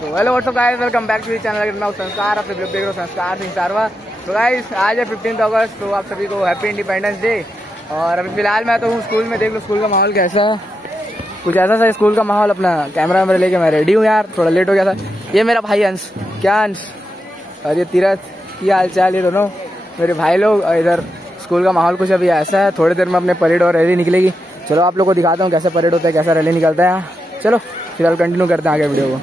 तो hello what's up guys, welcome back to the channel Sanskar. आप सभी लोग देख रहे हो संस्कार सिंह सारवा। तो गाइस आज है 15 अगस्त, तो आप सभी को हैप्पी इंडिपेंडेंस डे। और अभी फिलहाल मैं तो हूँ स्कूल में। देख लो स्कूल का माहौल कैसा, कुछ ऐसा सा स्कूल का माहौल। अपना कैमरा वैमरा लेके मैं रेडी हूँ यार, थोड़ा लेट हो गया था। ये मेरा भाई अंश, क्या अंश, और ये तीरथ, क्या हाल चाल, ये दोनों मेरे भाई लोग। इधर स्कूल का माहौल कुछ अभी ऐसा है, थोड़ी देर में अपने परेड और रैली निकलेगी। चलो आप लोग को दिखाता हूँ कैसा परेड होता है, कैसा रैली निकलता है। चलो फिलहाल कंटिन्यू करते हैं आगे वीडियो को।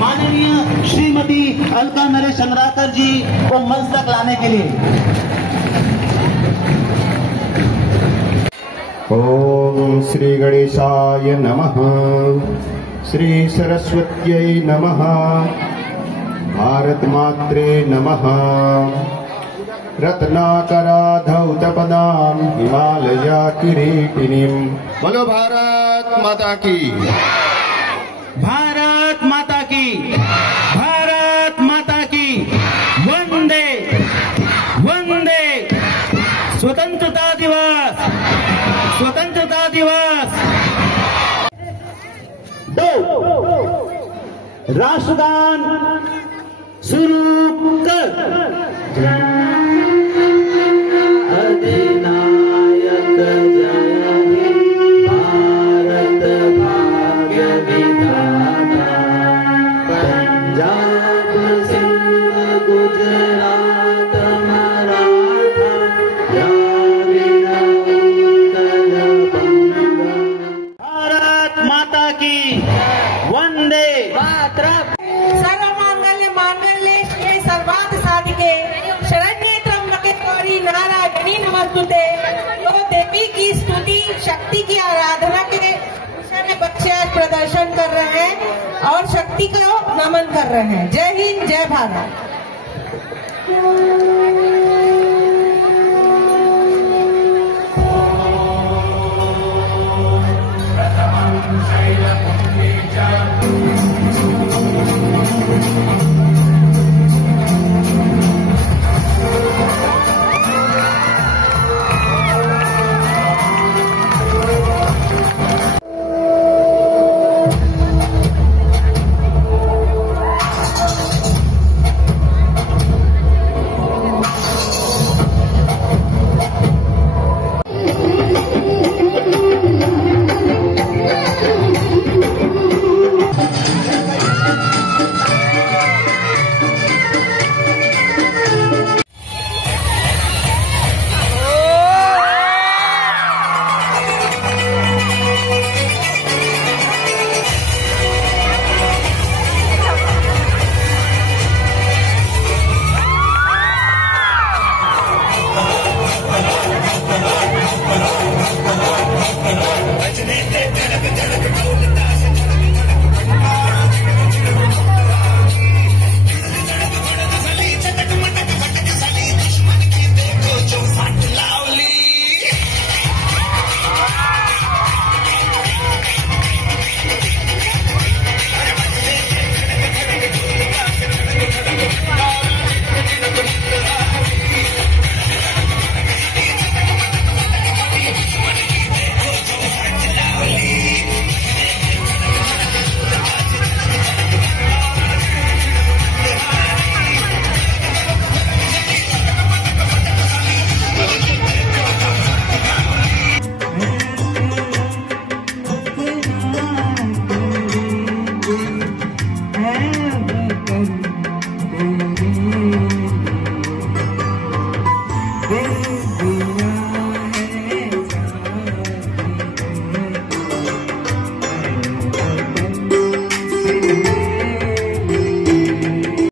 माननीय श्रीमती अलका नरेश चंद्राकर जी को मंच तक लाने के लिए। ओम श्री गणेशाय नमः, श्री सरस्वत्यै नमः, भारत मात्रे नमः, रत्नाकराधौतपदां हिमालया किरीटिनीं। बोलो भारत माता की, भारत माता की, भारत माता की। वंदे वंदे। स्वतंत्रता दिवस, स्वतंत्रता दिवस। 2 राष्ट्रगान सुरू कर। अधिनायक जय हे भारत भाग्य विधाता, पंजाब सिंध गुजरात मराठा द्राविड़ उत्कल बंगा। भारत माता की वंदे मातरम। सर्वमांगल्य मांगल्ये शिवे सर्वार्थ साधिके शरण्ये त्र्यंबके गौरी नारायणी नमस्तुते। तो देवी की स्तुति शक्ति की आराधना के मिशन में बच्चे आज प्रदर्शन कर रहे हैं और शक्ति को नमन कर रहे हैं। जय हिंद, जय भारत।